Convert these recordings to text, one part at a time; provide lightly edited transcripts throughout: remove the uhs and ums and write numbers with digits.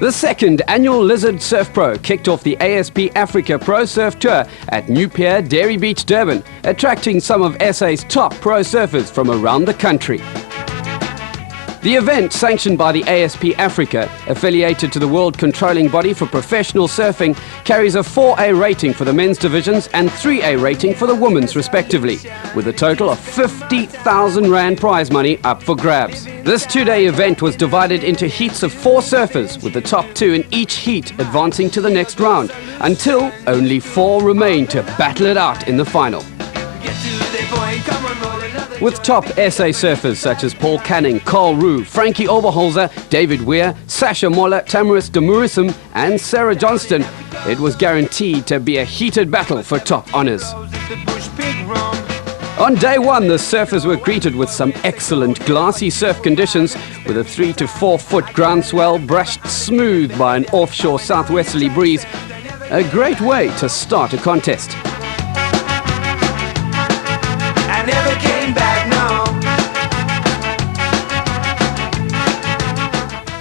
The second annual Lizzard Surf Pro kicked off the ASP Africa Pro Surf Tour at New Pier, Dairy Beach, Durban, attracting some of SA's top pro surfers from around the country. The event, sanctioned by the ASP Africa, affiliated to the world controlling body for professional surfing, carries a 4A rating for the men's divisions and 3A rating for the women's respectively, with a total of 50,000 Rand prize money up for grabs. This two-day event was divided into heats of 4 surfers, with the top 2 in each heat advancing to the next round, until only 4 remained to battle it out in the final. With top SA surfers such as Paul Canning, Carl Roux, Frankie Oberholzer, David Weir, Sasha Moller, Tamaris de Murisum and Sarah Johnston, it was guaranteed to be a heated battle for top honours. On day 1, the surfers were greeted with some excellent glassy surf conditions, with a 3 to 4 foot ground swell brushed smooth by an offshore southwesterly breeze. A great way to start a contest.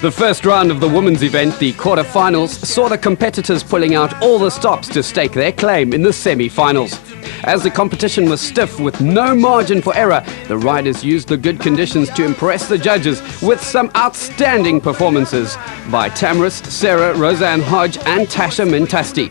The first round of the women's event, the quarter-finals, saw the competitors pulling out all the stops to stake their claim in the semi-finals. As the competition was stiff with no margin for error, the riders used the good conditions to impress the judges with some outstanding performances by Tamaris, Sarah, Roseanne Hodge and Tasha Mintasti.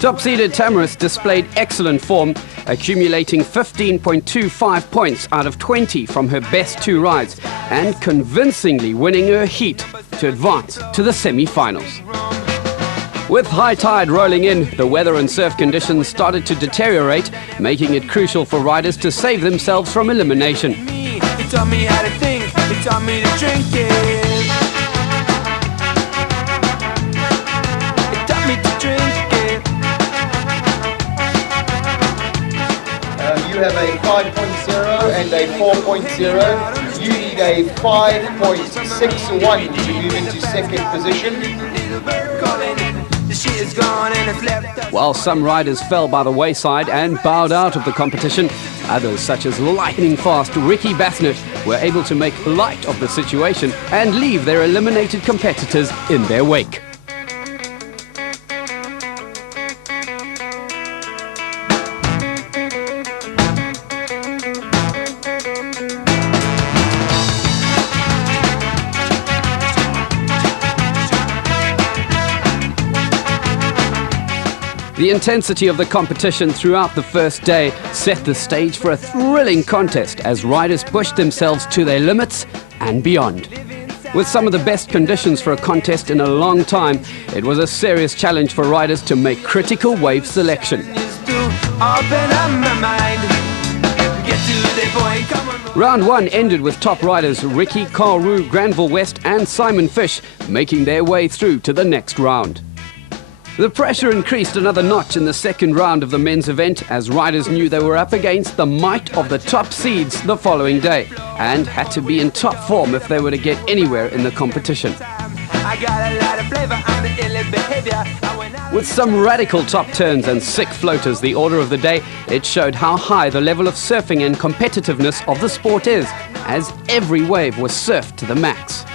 Top-seeded Tamaris displayed excellent form, accumulating 15.25 points out of 20 from her best 2 rides, and convincingly winning her heat to advance to the semi-finals. With high tide rolling in, the weather and surf conditions started to deteriorate, making it crucial for riders to save themselves from elimination. It taught me how to think, it taught me to drink it. It taught me to drink it. You have a 5.0 and a 4.0. You need a 5.61 to move into second position. While some riders fell by the wayside and bowed out of the competition, others such as lightning-fast Ricky Bassnett were able to make light of the situation and leave their eliminated competitors in their wake. The intensity of the competition throughout the first day set the stage for a thrilling contest as riders pushed themselves to their limits and beyond. With some of the best conditions for a contest in a long time, it was a serious challenge for riders to make critical wave selection. Round 1 ended with top riders Ricky, Carl Roux, Granville West and Simon Fish making their way through to the next round. The pressure increased another notch in the second round of the men's event as riders knew they were up against the might of the top seeds the following day and had to be in top form if they were to get anywhere in the competition. With some radical top turns and sick floaters the order of the day, it showed how high the level of surfing and competitiveness of the sport is, as every wave was surfed to the max.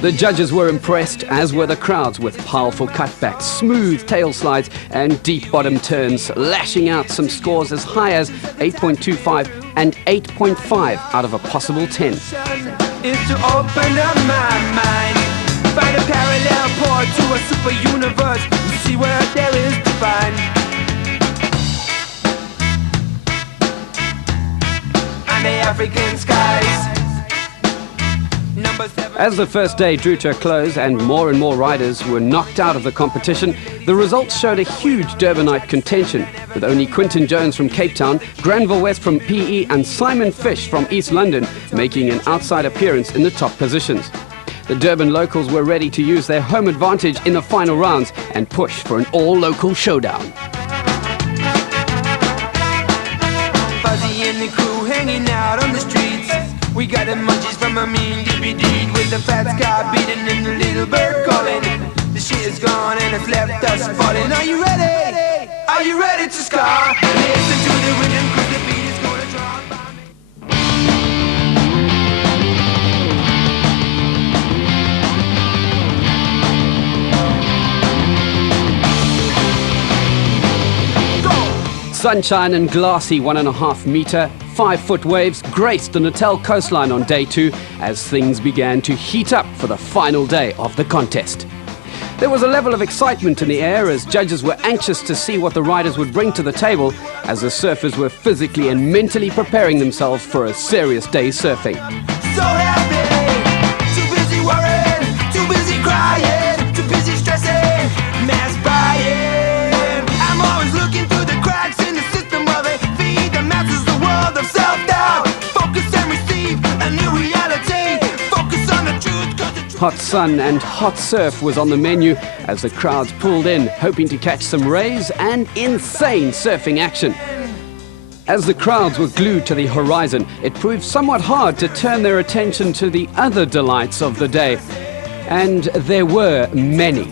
The judges were impressed, as were the crowds, with powerful cutbacks, smooth tail slides and deep bottom turns, lashing out some scores as high as 8.25 and 8.5 out of a possible 10. Is to open up my mind, find a parallel port to a super universe, see what there is to find. On the African skies. As the first day drew to a close and more riders were knocked out of the competition, the results showed a huge Durbanite contention, with only Quinton Jones from Cape Town, Granville West from PE and Simon Fish from East London making an outside appearance in the top positions. The Durban locals were ready to use their home advantage in the final rounds and push for an all-local showdown. Fuzzy and the crew hanging out on the streets. We got the munchies from a mean DVD with the fat car beating and the little bird calling. The shit is gone and it's left us falling. Are you ready? Are you ready to scar? Listen to the rhythm 'cause the beat is gonna drop. Sunshine and glassy 1.5 meter, 5-foot waves graced the Natal coastline on day 2 as things began to heat up for the final day of the contest. There was a level of excitement in the air as judges were anxious to see what the riders would bring to the table as the surfers were physically and mentally preparing themselves for a serious day's surfing. So happy, too busy worrying, too busy crying, too busy stressing, mass buying. I'm always looking through the cracks in the system while they feed the masses the world of self-doubt. Focus and receive a new reality. Focus on the truth, 'cause the truth. Hot sun and hot surf was on the menu as the crowds pulled in, hoping to catch some rays and insane surfing action. As the crowds were glued to the horizon, it proved somewhat hard to turn their attention to the other delights of the day. And there were many.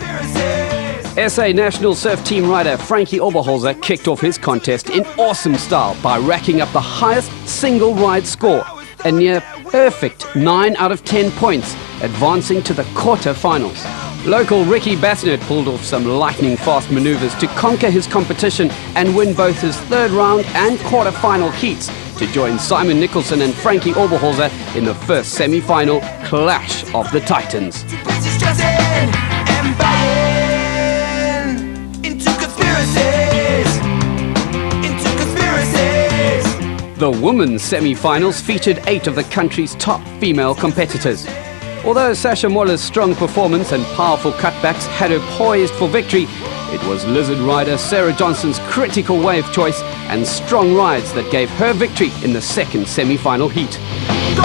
SA national surf team rider Frankie Oberholzer kicked off his contest in awesome style by racking up the highest single ride score, a near perfect 9 out of 10 points, advancing to the quarter-finals. Local Ricky Bassnett pulled off some lightning-fast maneuvers to conquer his competition and win both his third round and quarter-final heats to join Simon Nicholson and Frankie Oberholzer in the first semi-final clash of the Titans. Too busy stressing and buying into conspiracies. Into conspiracies. The women's semi-finals featured 8 of the country's top female competitors. Although Sasha Moller's strong performance and powerful cutbacks had her poised for victory, it was Lizzard rider Sarah Johnson's critical wave choice and strong rides that gave her victory in the second semi-final heat. Go!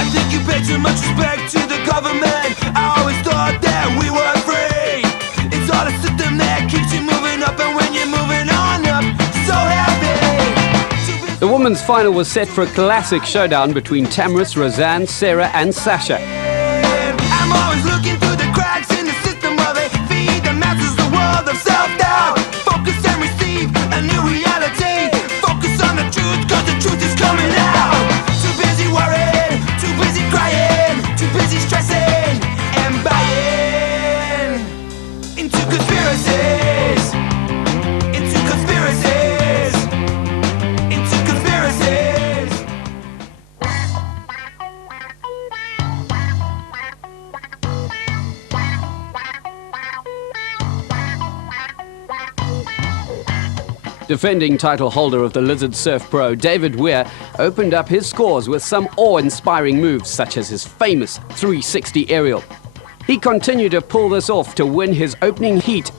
I think you pay too much respect to the government. I always thought that we were free. It's all a system that keeps you moving up, and when you're moving on up, so happy. The women's final was set for a classic showdown between Tamaris, Roseanne, Sarah and Sasha. I'm always looking through the cracks in the system while they feed the masses the world of self-doubt. Focus and receive a new reality. Focus on the truth, 'cause the truth is coming out. Too busy worrying, too busy crying, too busy stressing and buying into conspiracies. Into conspiracies. Into conspiracies. Defending title holder of the Lizzard Surf Pro, David Weir, opened up his scores with some awe-inspiring moves such as his famous 360 aerial. He continued to pull this off to win his opening heat.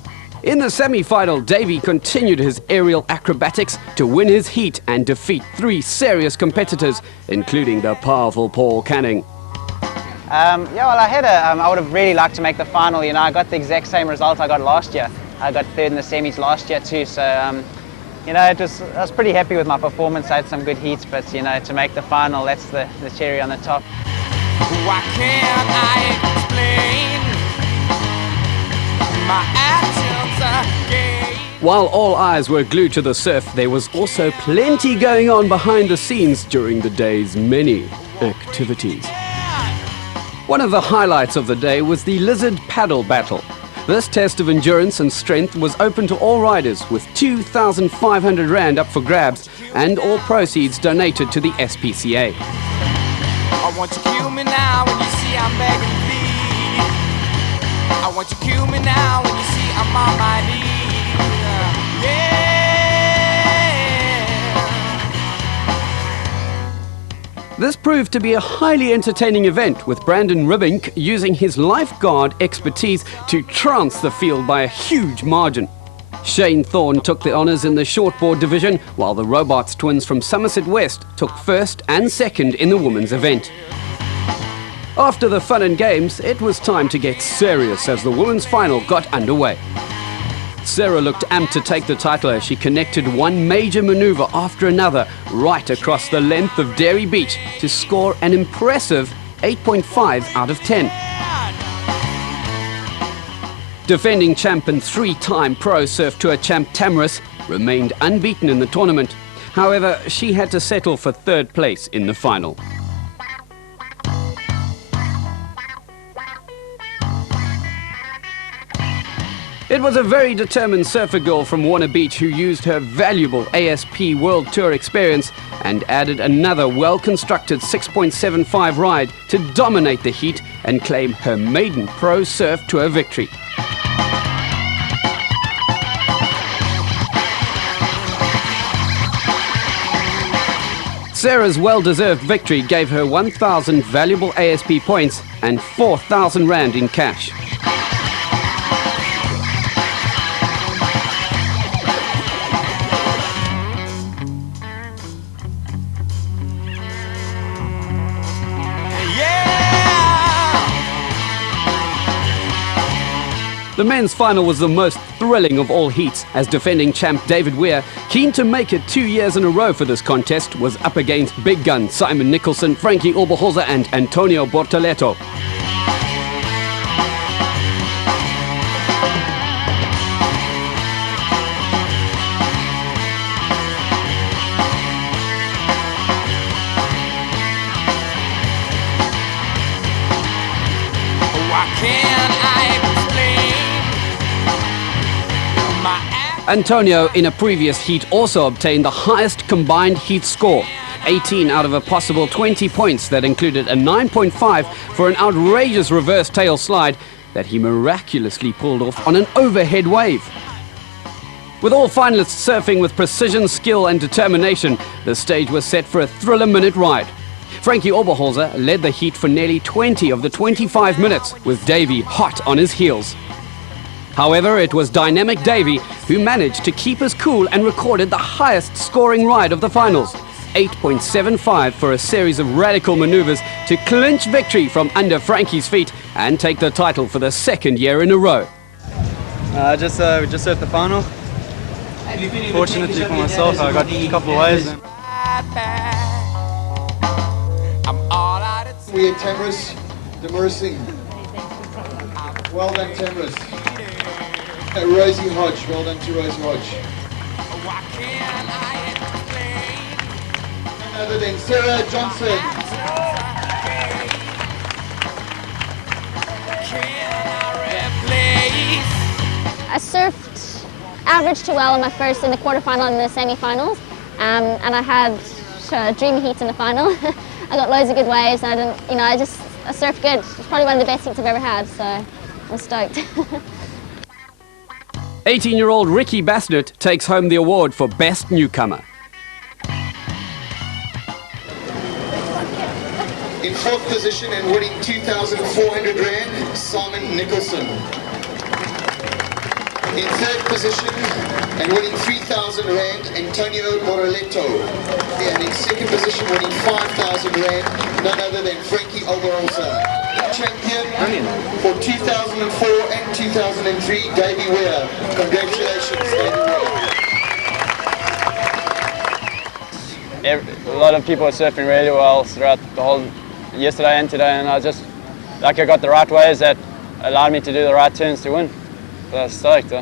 In the semi-final, Davey continued his aerial acrobatics to win his heat and defeat 3 serious competitors, including the powerful Paul Canning. I would have really liked to make the final. You know, I got the exact same result I got last year. I got third in the semis last year too. So, I was pretty happy with my performance. I had some good heats, but to make the final, that's the cherry on the top. Why can't I explain my actions again? While all eyes were glued to the surf, there was also plenty going on behind the scenes during the day's many activities. One of the highlights of the day was the Lizzard paddle battle. This test of endurance and strength was open to all riders, with 2,500 Rand up for grabs and all proceeds donated to the SPCA. I want you to kill me now when you see I'm begging to plead. I want you to kill me now when you see I'm on my knees. Yeah. This proved to be a highly entertaining event, with Brandon Ribbink using his lifeguard expertise to trance the field by a huge margin. Shane Thorne took the honours in the shortboard division, while the Robarts twins from Somerset West took first and second in the women's event. After the fun and games, it was time to get serious as the women's final got underway. Sarah looked amped to take the title as she connected one major manoeuvre after another right across the length of Dairy Beach to score an impressive 8.5 out of 10. Defending champ and 3-time Pro Surf Tour champ Tamaris remained unbeaten in the tournament. However, she had to settle for third place in the final. It was a very determined surfer girl from Warner Beach who used her valuable ASP World Tour experience and added another well-constructed 6.75 ride to dominate the heat and claim her maiden Pro Surf Tour victory. Sarah's well-deserved victory gave her 1,000 valuable ASP points and 4,000 Rand in cash. The men's final was the most thrilling of all heats, as defending champ David Weir, keen to make it 2 years in a row for this contest, was up against big guns Simon Nicholson, Frankie Oberholzer and Antonio Bortoletto. Antonio, in a previous heat, also obtained the highest combined heat score, 18 out of a possible 20 points that included a 9.5 for an outrageous reverse tail slide that he miraculously pulled off on an overhead wave. With all finalists surfing with precision, skill and determination, the stage was set for a thriller-minute ride. Frankie Oberholzer led the heat for nearly 20 of the 25 minutes, with Davey hot on his heels. However, it was dynamic Davey who managed to keep his cool and recorded the highest scoring ride of the finals, 8.75 for a series of radical maneuvers to clinch victory from under Frankie's feet and take the title for the second year in a row. We just surfed the final. Fortunately for myself, I got a couple of waves. We had Tamras Demersing. Well done, Tamras. Rosie Hodge, well done to Rosie Hodge. None other than Sarah Johnson. I surfed average to well in my first, in the quarterfinal and the semi-finals, and I had dream heats in the final. I got loads of good waves, and I surfed good. It's probably one of the best heats I've ever had, so I'm stoked. 18-year-old Ricky Bassnett takes home the award for Best Newcomer. In fourth position and winning 2,400 Rand, Simon Nicholson. In third position and winning 3,000 Rand, Antonio Bortoletto. And in second position winning 5,000 Rand, none other than Frankie Oberholzer. Champion for 2004 and 2003, Davey Weir. Congratulations, Davey A Weir. lot of people are surfing really well throughout the whole yesterday and today, and I got the right waves that allowed me to do the right turns to win. So I was stoked.